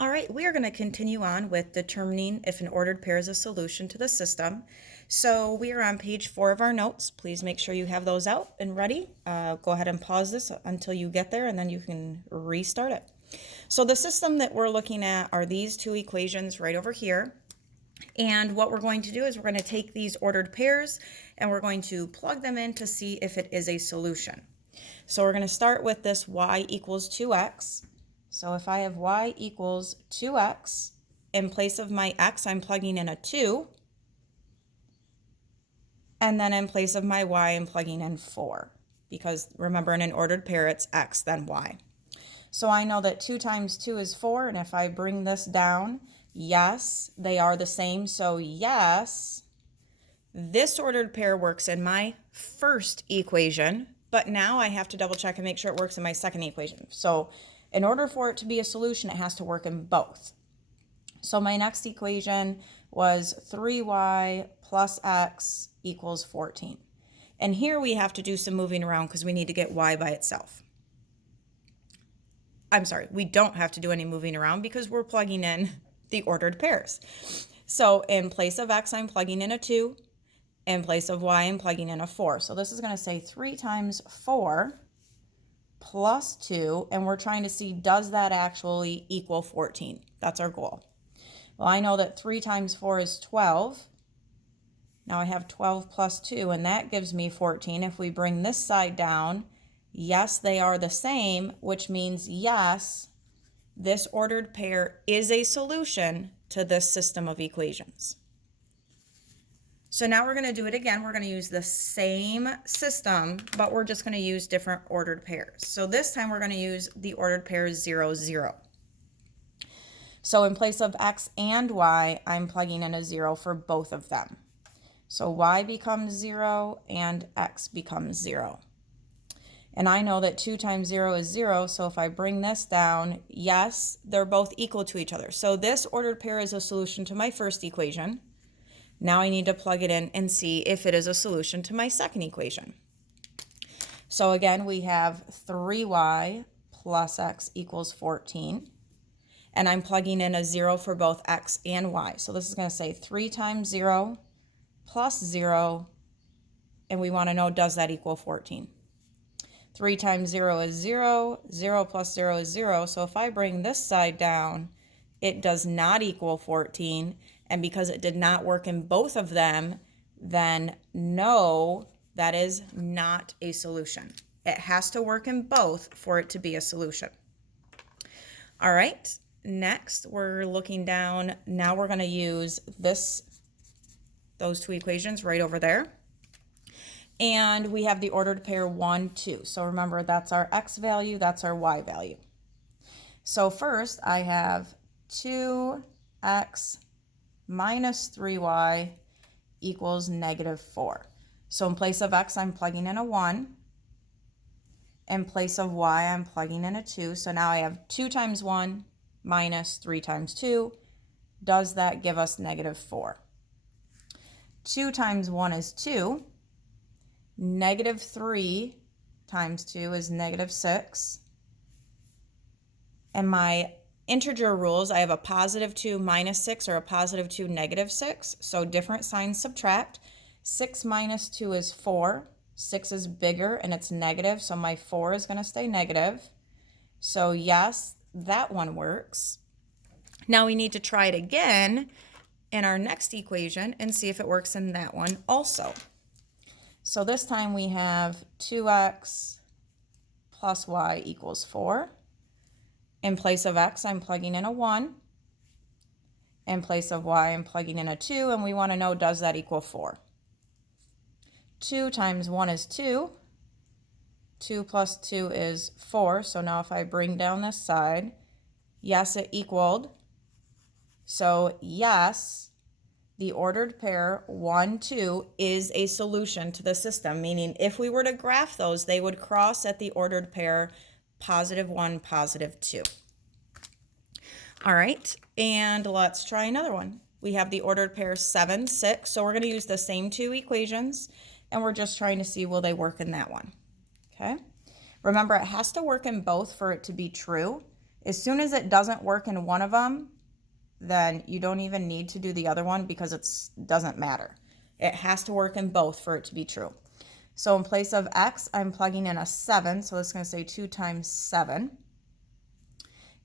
All right, we are going to continue on with determining if an ordered pair is a solution to the system. So we are on page 4 of our notes. Please make sure you have those out and ready. Go ahead and pause this until you get there, and then you can restart it. So the system that we're looking at are these two equations right over here. And what we're going to do is we're going to take these ordered pairs and we're going to plug them in to see if it is a solution. So we're going to start with this y equals 2x. So if I have y equals 2x, in place of my x, I'm plugging in a 2. And then in place of my y, I'm plugging in 4. Because remember, in an ordered pair, it's x, then y. So I know that 2 times 2 is 4. And if I bring this down, yes, they are the same. So yes, this ordered pair works in my first equation. But now I have to double check and make sure it works in my second equation. So in order for it to be a solution, it has to work in both. So my next equation was 3y plus x equals 14. And here we have to do some moving around because we need to get y by itself. I'm sorry, we don't have to do any moving around because we're plugging in the ordered pairs. So in place of x, I'm plugging in a 2. In place of y, I'm plugging in a 4. So this is going to say 3 times 4 plus 2, and we're trying to see, does that actually equal 14? That's our goal. Well, I know that 3 times 4 is 12. Now I have 12 plus 2, and that gives me 14. If we bring this side down, yes, they are the same, which means yes, this ordered pair is a solution to this system of equations. So now we're going to do it again. We're going to use the same system, but we're just going to use different ordered pairs. So this time we're going to use the ordered pairs 0, 0. So in place of x and y, I'm plugging in a 0 for both of them. So y becomes 0 and x becomes 0. And I know that 2 times 0 is 0, so if I bring this down, yes, they're both equal to each other. So this ordered pair is a solution to my first equation. Now I need to plug it in and see if it is a solution to my second equation. So again, we have 3y plus x equals 14. And I'm plugging in a 0 for both x and y. So this is going to say 3 times 0 plus 0. And we want to know, does that equal 14? 3 times 0 is 0. 0 plus 0 is 0. So if I bring this side down, it does not equal 14. And because it did not work in both of them, then no, that is not a solution. It has to work in both for it to be a solution. All right, next we're looking down. Now we're going to use those two equations right over there. And we have the ordered pair 1, 2. So remember, that's our x value, that's our y value. So first I have 2x minus 3y equals negative 4. So in place of x, I'm plugging in a 1. In place of y, I'm plugging in a 2. So now I have 2 times 1 minus 3 times 2. Does that give us negative 4? 2 times 1 is 2. Negative 3 times 2 is negative 6. And my integer rules, I have a positive 2 minus 6 or a positive 2 negative 6. So different signs subtract. 6 minus 2 is 4. 6 is bigger and it's negative, so my 4 is going to stay negative. So yes, that one works. Now we need to try it again in our next equation and see if it works in that one also. So this time we have 2x plus y equals 4. In place of x, I'm plugging in a 1. In place of y, I'm plugging in a 2, and we want to know, does that equal 4? 2 times 1 is 2. 2 plus 2 is 4, so now if I bring down this side, yes, it equaled. So yes, the ordered pair 1, 2 is a solution to the system, meaning if we were to graph those, they would cross at the ordered pair positive 1, positive 2. All right, and let's try another one. We have the ordered pair 7, 6, so we're going to use the same two equations, and we're just trying to see will they work in that one. Okay, remember it has to work in both for it to be true. As soon as it doesn't work in one of them, then you don't even need to do the other one because it doesn't matter. It has to work in both for it to be true. So in place of x, I'm plugging in a 7, so it's going to say 2 times 7.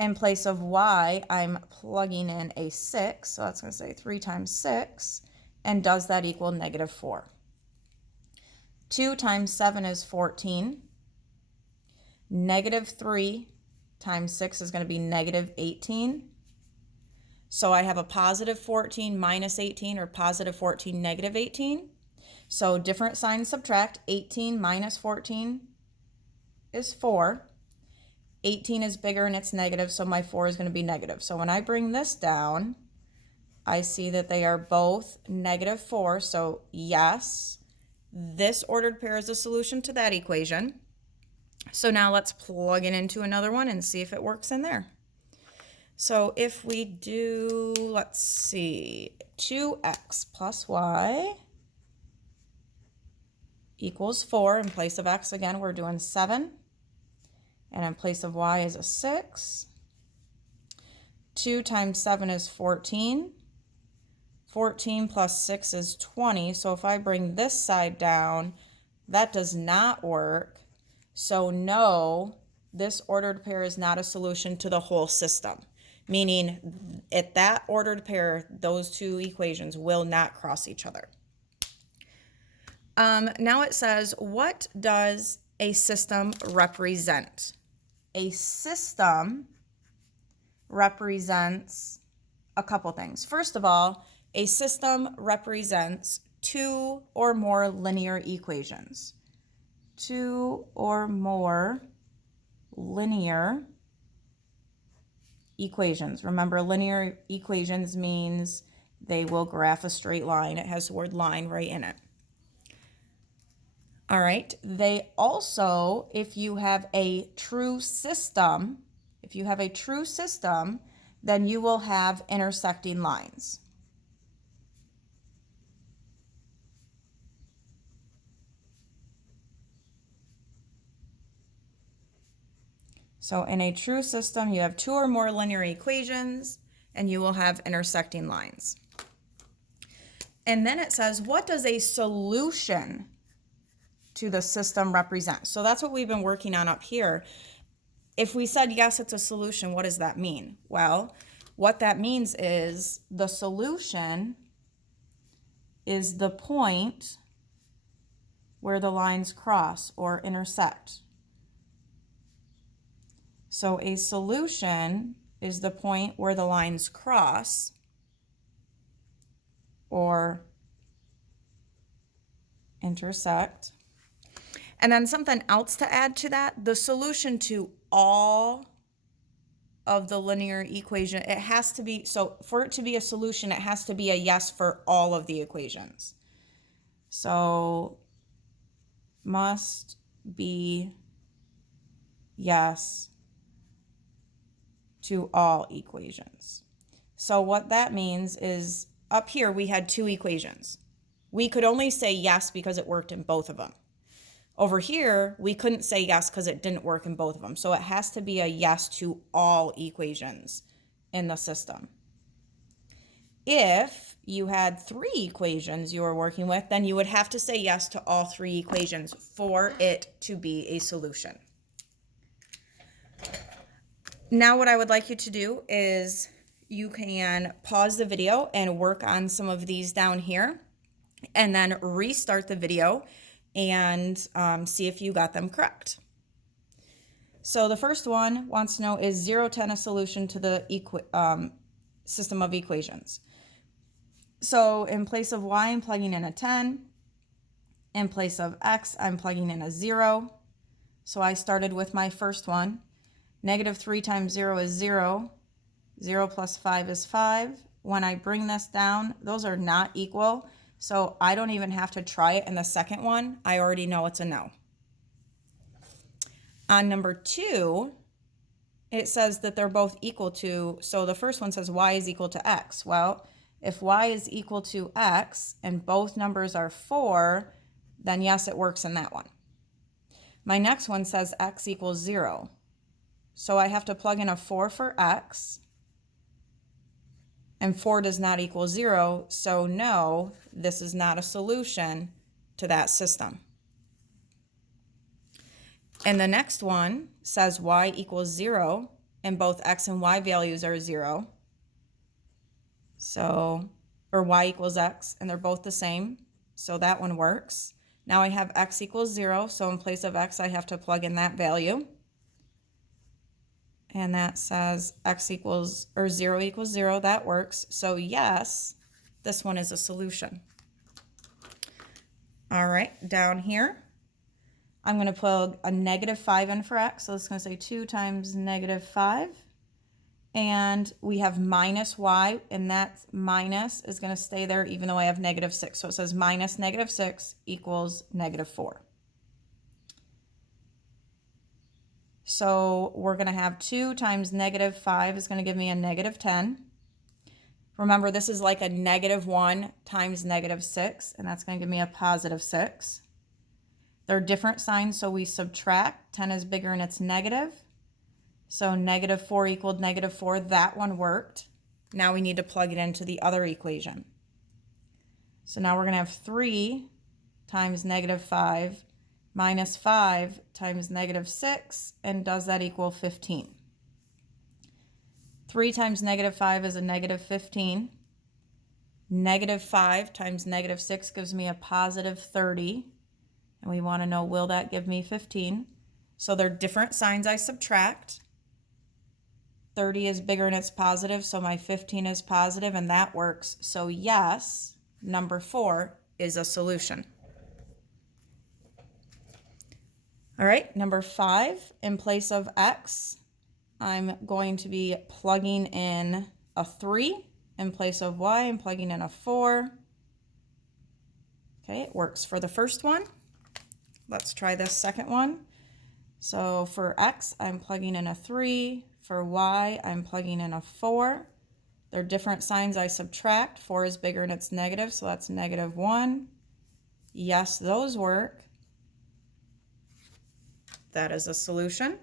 In place of y, I'm plugging in a 6, so that's going to say 3 times 6. And does that equal negative 4? 2 times 7 is 14. Negative 3 times 6 is going to be negative 18. So I have a positive 14 minus 18, or positive 14 negative 18. So different signs subtract. 18 minus 14 is 4. 18 is bigger and it's negative, so my 4 is going to be negative. So when I bring this down, I see that they are both negative 4. So yes, this ordered pair is a solution to that equation. So now let's plug it into another one and see if it works in there. So if we do, let's see, 2x plus y equals 4. In place of x, again, we're doing 7. And in place of y is a 6. 2 times 7 is 14. 14 plus 6 is 20. So if I bring this side down, that does not work. So no, this ordered pair is not a solution to the whole system. Meaning at that ordered pair, those two equations will not cross each other. Now it says, what does a system represent? A system represents a couple things. First of all, a system represents two or more linear equations. Two or more linear equations. Remember, linear equations means they will graph a straight line. It has the word line right in it. All right. They also, if you have a true system, then you will have intersecting lines. So in a true system, you have two or more linear equations, and you will have intersecting lines. And then it says, what does a solution to the system represent? So that's what we've been working on up here. If we said, yes, it's a solution, what does that mean? Well, what that means is the solution is the point where the lines cross or intersect. So a solution is the point where the lines cross or intersect. And then something else to add to that, the solution to all of the linear equation, it has to be, so for it to be a solution, it has to be a yes for all of the equations. So must be yes to all equations. So what that means is up here we had two equations. We could only say yes because it worked in both of them. Over here, we couldn't say yes because it didn't work in both of them. So it has to be a yes to all equations in the system. If you had three equations you were working with, then you would have to say yes to all three equations for it to be a solution. Now what I would like you to do is you can pause the video and work on some of these down here, and then restart the video and see if you got them correct. So the first one wants to know, is 0, 10 a solution to the system of equations? So in place of y, I'm plugging in a 10. In place of x, I'm plugging in a 0. So I started with my first one. Negative 3 times 0 is 0. 0 plus 5 is 5. When I bring this down, those are not equal. So I don't even have to try it in the second one. I already know it's a no. On number 2, it says that they're both equal to, so the first one says y is equal to x. Well, if y is equal to x and both numbers are 4, then yes, it works in that one. My next one says x equals 0. So I have to plug in a 4 for x. And 4 does not equal 0. So no, this is not a solution to that system. And the next one says y equals 0, and both x and y values are 0. So, or y equals x, and they're both the same. So that one works. Now I have x equals 0, so in place of x, I have to plug in that value. And that says x equals, or 0 equals 0, that works. So yes, this one is a solution. All right, down here, I'm going to plug a -5 in for x. So it's going to say 2 times -5. And we have minus y, and that minus is going to stay there even though I have -6. So it says minus -6 equals -4. So we're going to have 2 times -5 is going to give me a -10. Remember, this is like a -1 times -6, and that's going to give me a +6. They're different signs, so we subtract. 10 is bigger and it's negative. So -4 equaled -4. That one worked. Now we need to plug it into the other equation. So now we're going to have 3 times -5 minus 5 times -6. And does that equal 15? 3 times -5 is a -15. -5 times -6 gives me a +30. And we want to know, will that give me 15? So they're different signs I subtract. 30 is bigger and it's positive, so my 15 is positive, and that works. So yes, number 4 is a solution. All right, number 5, in place of x, I'm going to be plugging in a 3. In place of y, I'm plugging in a 4. Okay, it works for the first one. Let's try this second one. So for x, I'm plugging in a 3. For y, I'm plugging in a 4. They're different signs I subtract. 4 is bigger and it's negative, so that's -1. Yes, those work. That is a solution.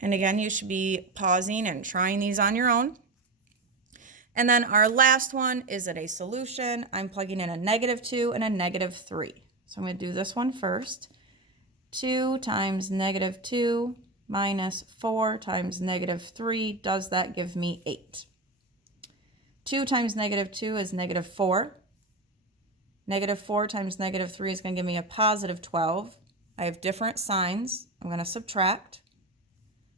And again, you should be pausing and trying these on your own. And then our last one, is it a solution? I'm plugging in a -2 and a -3. So I'm going to do this one first. 2 times -2 minus 4 times -3. Does that give me 8? 2 times -2 is -4. -4 times -3 is going to give me a +12. I have different signs. I'm going to subtract.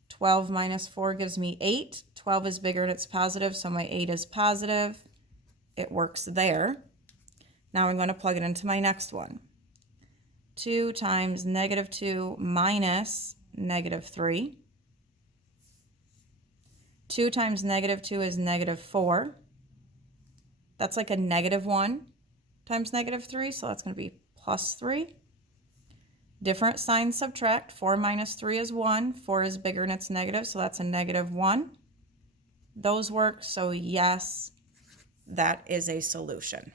12 minus 4 gives me 8. 12 is bigger and it's positive, so my 8 is positive. It works there. Now I'm going to plug it into my next one. 2 times -2 minus -3. 2 times -2 is -4. That's like a -1 times -3, so that's going to be +3. Different signs subtract. 4 minus 3 is 1. 4 is bigger and it's negative, so that's a -1. Those work, so yes, that is a solution.